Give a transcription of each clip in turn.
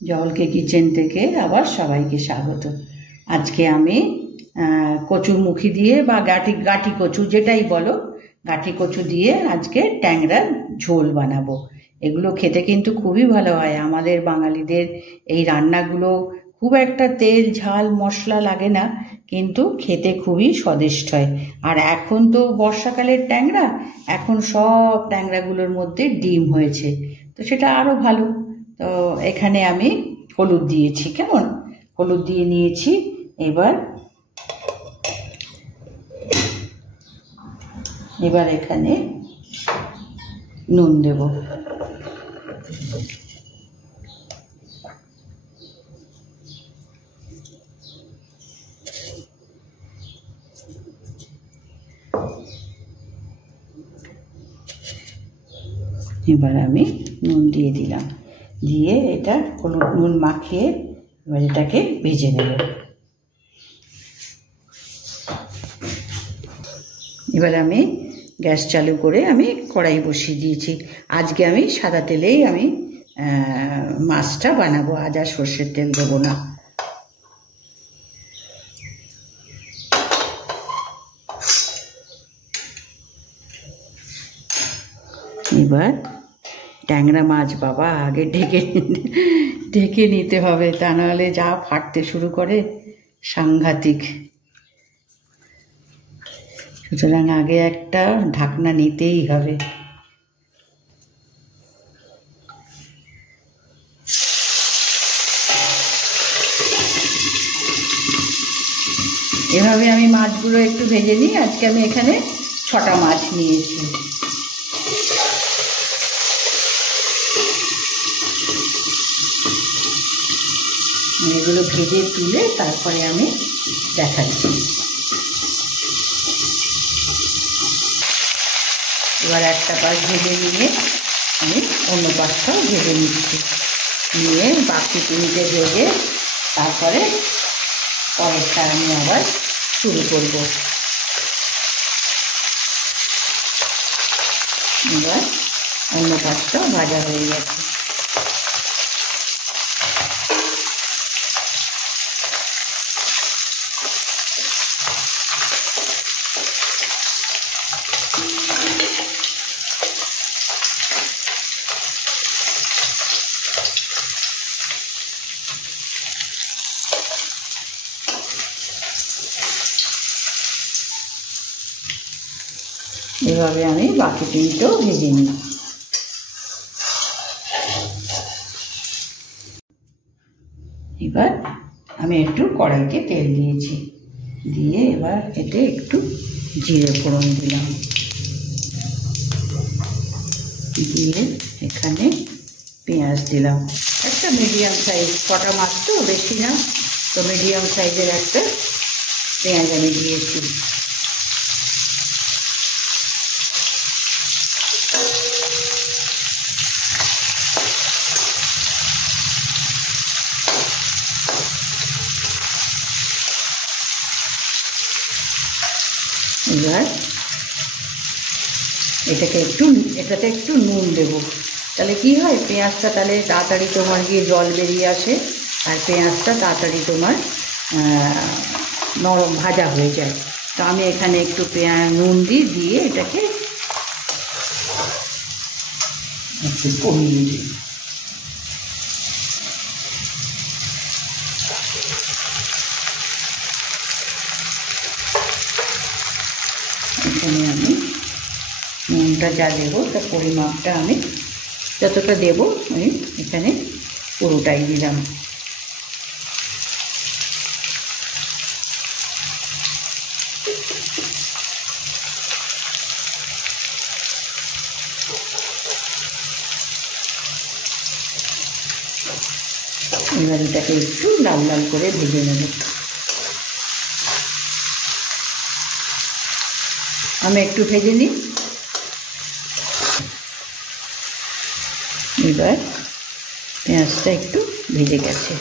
জলকে কিচেন থেকে আবার সবাইকে স্বাগত। আজকে আমি কচুরমুখী দিয়ে বা গাঁটি কচু যেটাই বলো, গাঁটি কচু দিয়ে আজকে ট্যাংরার ঝোল বানাবো। এগুলো খেতে কিন্তু খুবই ভালো হয়। আমাদের বাঙালিদের এই রান্নাগুলো খুব একটা তেল ঝাল মশলা লাগে না, কিন্তু খেতে খুবই স্বাদিষ্ট হয়। আর এখন তো বর্ষাকালের ট্যাংরা, এখন সব ট্যাংরাগুলোর মধ্যে ডিম হয়েছে, তো সেটা আরও ভালো। তো এখানে আমি হলুদ দিয়েছি, কেমন হলুদ দিয়ে নিয়েছি। এবার এখানে নুন দেব। এবার আমি নুন দিয়ে দিলাম, দিয়ে এটা হলুদ নুন মাখিয়ে এবার এটাকে ভেজে নেব। এবার আমি গ্যাস চালু করে আমি কড়াই বসিয়ে দিয়েছি। আজকে আমি সাদা তেলেই আমি মাছটা বানাবো, আজ আর সর্ষের তেল দেবো না। এবার ট্যাংরা মাছ বাবা আগে ঢেকে নিতে হবে, তা নাহলে যা ফাটতে শুরু করে, সাংঘাতিক। সুতরাং আগে একটা ঢাকনা নিতেই হবে। এভাবে আমি মাছগুলো একটু ভেজে নিই। আজকে আমি এখানে 6টা মাছ নিয়েছি। এগুলো ভেজে তুলে তারপরে আমি দেখাচ্ছি। এবার একটা পাশ ভেজে নিয়ে আমি অন্য পাশটাও ভেজে নিচ্ছি, নিয়ে বাকি 3টে ভেজে তারপরে পরেরটা আমি আবার শুরু করব। এবার অন্য পাশটাও ভাজা হয়ে গেছে। এভাবে আমি বাকি 3টেও ভেজে নিই। এবার আমি একটু কড়াইতে তেল দিয়েছি, দিয়ে এবার এতে একটু জিরে ফোড়ন দিলাম, দিয়ে এখানে পেঁয়াজ দিলাম। একটা মিডিয়াম সাইজ, 6টা মাছ তো বেশি না, তো মিডিয়াম সাইজের একটা পেঁয়াজ আমি দিয়েছি। এবার এটাতে একটু নুন দেব, তাহলে কি হয়, পেঁয়াজটা তাহলে তাড়াতাড়ি তোমার গিয়ে জল বেরিয়ে আসে, আর পেঁয়াজটা তাড়াতাড়ি তোমার নরম ভাজা হয়ে যায়। তো আমি এখানে একটু নুন দিয়ে এটাকে একটু কমিয়ে দিই। এখানে আমি নুনটা যা দেবো তার পরিমাপটা আমি যতটা দেবো আমি এখানে পুরোটাই দিলাম। এবার এটাকে একটু লাল লাল করে ভেজে নেব। আমি একটু ভেজে নিই। এবার পেঁয়াজটা একটু ভেজে গেছে,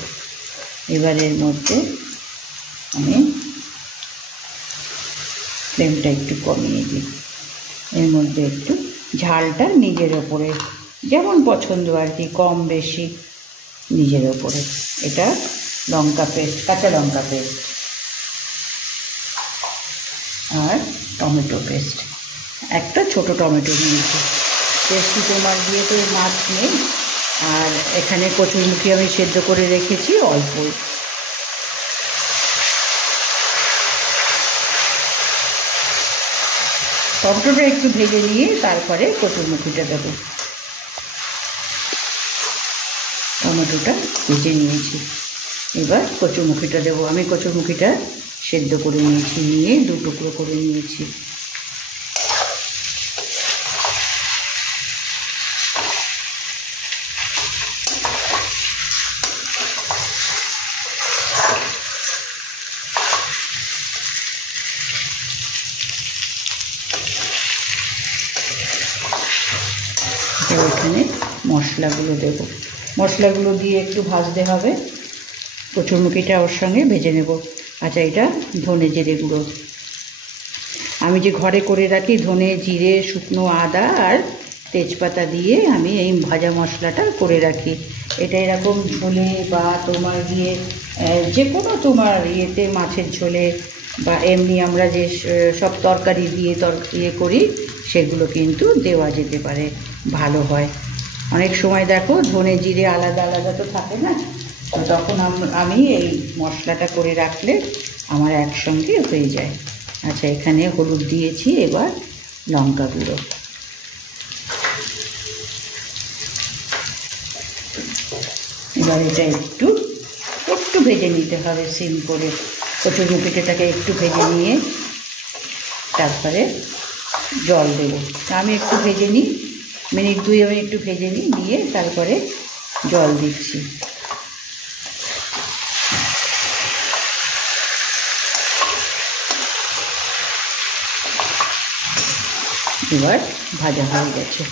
এবার এর মধ্যে আমি ফ্লেমটা একটু কমিয়ে দিই। এর মধ্যে একটু ঝালটা নিজের ওপরে যেমন পছন্দ আর কি, কম বেশি নিজের ওপরে। এটা লঙ্কা পেস্ট, কাঁচা লঙ্কা পেস্ট আর টমেটো পেস্ট, একটা ছোট টমেটো নিয়েছি। পেস্টটি তোমার দিয়ে তো মাছ নেই, আর এখানে কচুরমুখী আমি সেদ্ধ করে রেখেছি অল্প। টমেটোটা একটু ভেজে নিয়ে তারপরে কচুরমুখীটা দেবো। টমেটোটা ভেজে নিয়েছি, এবার কচুরমুখীটা দেবো। আমি কচুরমুখীটা সেদ্ধ করে নিয়েছি, নিয়ে 2 টুকরো করে নিয়েছি। এখানে মশলাগুলো দেব, মশলাগুলো দিয়ে একটু ভাজতে হবে। কচুরমুখীটা ওর সঙ্গে ভেজে নেব। আচ্ছা, এটা ধনে জিরে গুঁড়ো, আমি যে ঘরে করে রাখি ধনে জিরে শুকনো আদা আর তেজপাতা দিয়ে আমি এই ভাজা মশলাটা করে রাখি। এটা এরকম ঝোলে বা তোমার গিয়ে যে কোনো তোমার ইয়েতে, মাছের ঝোলে বা এমনি আমরা যে সব তরকারি দিয়ে ইয়ে করি সেগুলো কিন্তু দেওয়া যেতে পারে, ভালো হয়। অনেক সময় দেখো ধনে জিরে আলাদা আলাদা তো থাকে না, তো তখন আমি এই মশলাটা করে রাখলে আমার একসঙ্গে হয়ে যায়। আচ্ছা, এখানে হলুদ দিয়েছি, এবার লঙ্কা গুঁড়ো, এবার এটা একটু ভেজে নিতে হবে সিম করে। কচুরমুখীটাকে একটু ভেজে নিয়ে তারপরে জল দেবো। আমি একটু ভেজে নিই, মিনিট 2 আমি একটু ভেজে নিই, নিয়ে তারপরে জল দিচ্ছি। এবার ভাজা হয়ে গেছে।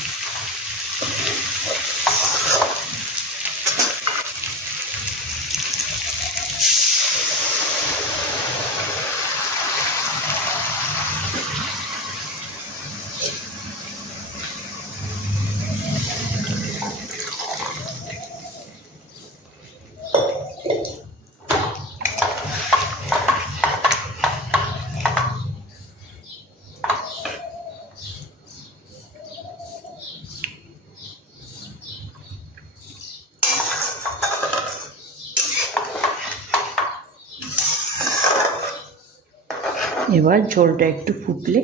এবার ঝোলটা একটু ফুটলে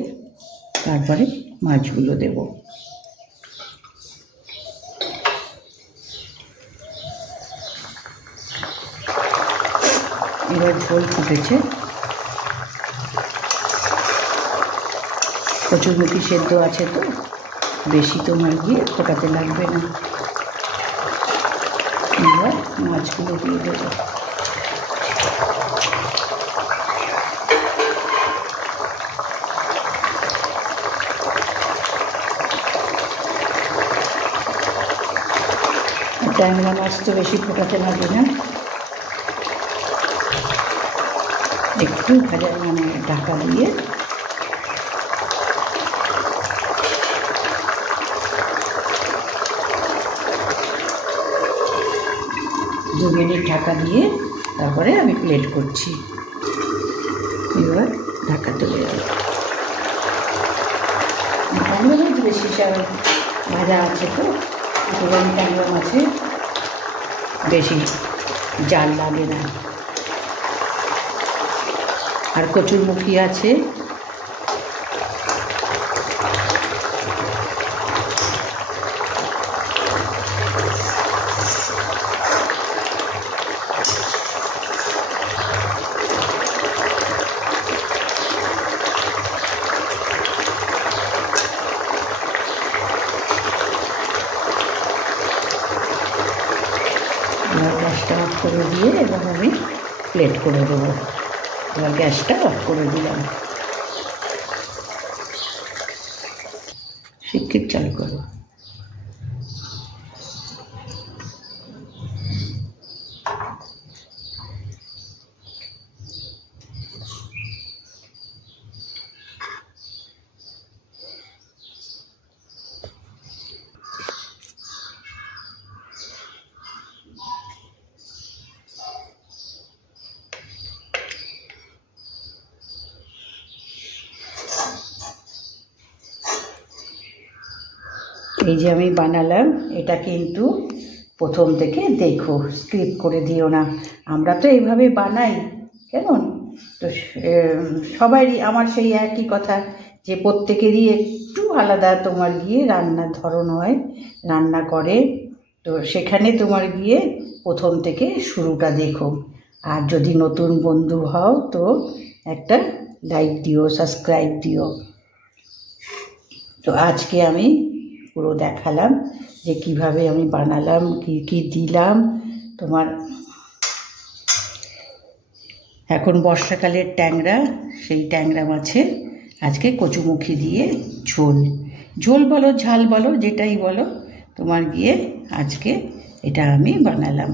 তারপরে মাছগুলো দেব। এবার ঝোল ফুটেছে, কচুরমুখী সেদ্ধ আছে তো বেশি তোমার গিয়ে ফোটাতে লাগবে না। এবার মাছগুলো দিয়ে দেবো। ট্যাংরা মাছ তো বেশি ফোটাতে লাগে না, একটু ভাজা ঢাকা দিয়ে 2 মিনিট ঢাকা দিয়ে তারপরে আমি প্লেট করছি। এবার ঢাকা তুলে দেবো। ট্যাংরা মাছ বেশি ভাজা আছে তো, সুতরাং ট্যাংরা মাছে বেশি জাল লাগে না। আর কচুরমুখী আছে, গ্যাসটা অফ করে দিয়ে এবার আমি প্লেট করে দেবো। এবার গ্যাসটা অফ করে দিলাম। শিগগির চালু করো। এই যে আমি বানালাম, এটা কিন্তু প্রথম থেকে দেখো, স্কিপ করে দিও না। আমরা তো এইভাবে বানাই, কেমন? তো সবারই আমার সেই একই কথা যে প্রত্যেকেরই একটু আলাদা তোমার গিয়ে রান্নার ধরন হয়, রান্না করে। তো সেখানে তোমার গিয়ে প্রথম থেকে শুরুটা দেখো। আর যদি নতুন বন্ধু হও তো একটা লাইক দিও, সাবস্ক্রাইব দিও। তো আজকে আমি পুরো দেখালাম যে কিভাবে আমি বানালাম, কি কি দিলাম তোমার। এখন বর্ষাকালের ট্যাংরা, সেই ট্যাংরা মাছের আজকে কচুমুখী দিয়ে ঝোল, ঝোল বলো ঝাল বলো যেটাই বলো তোমার গিয়ে আজকে এটা আমি বানালাম।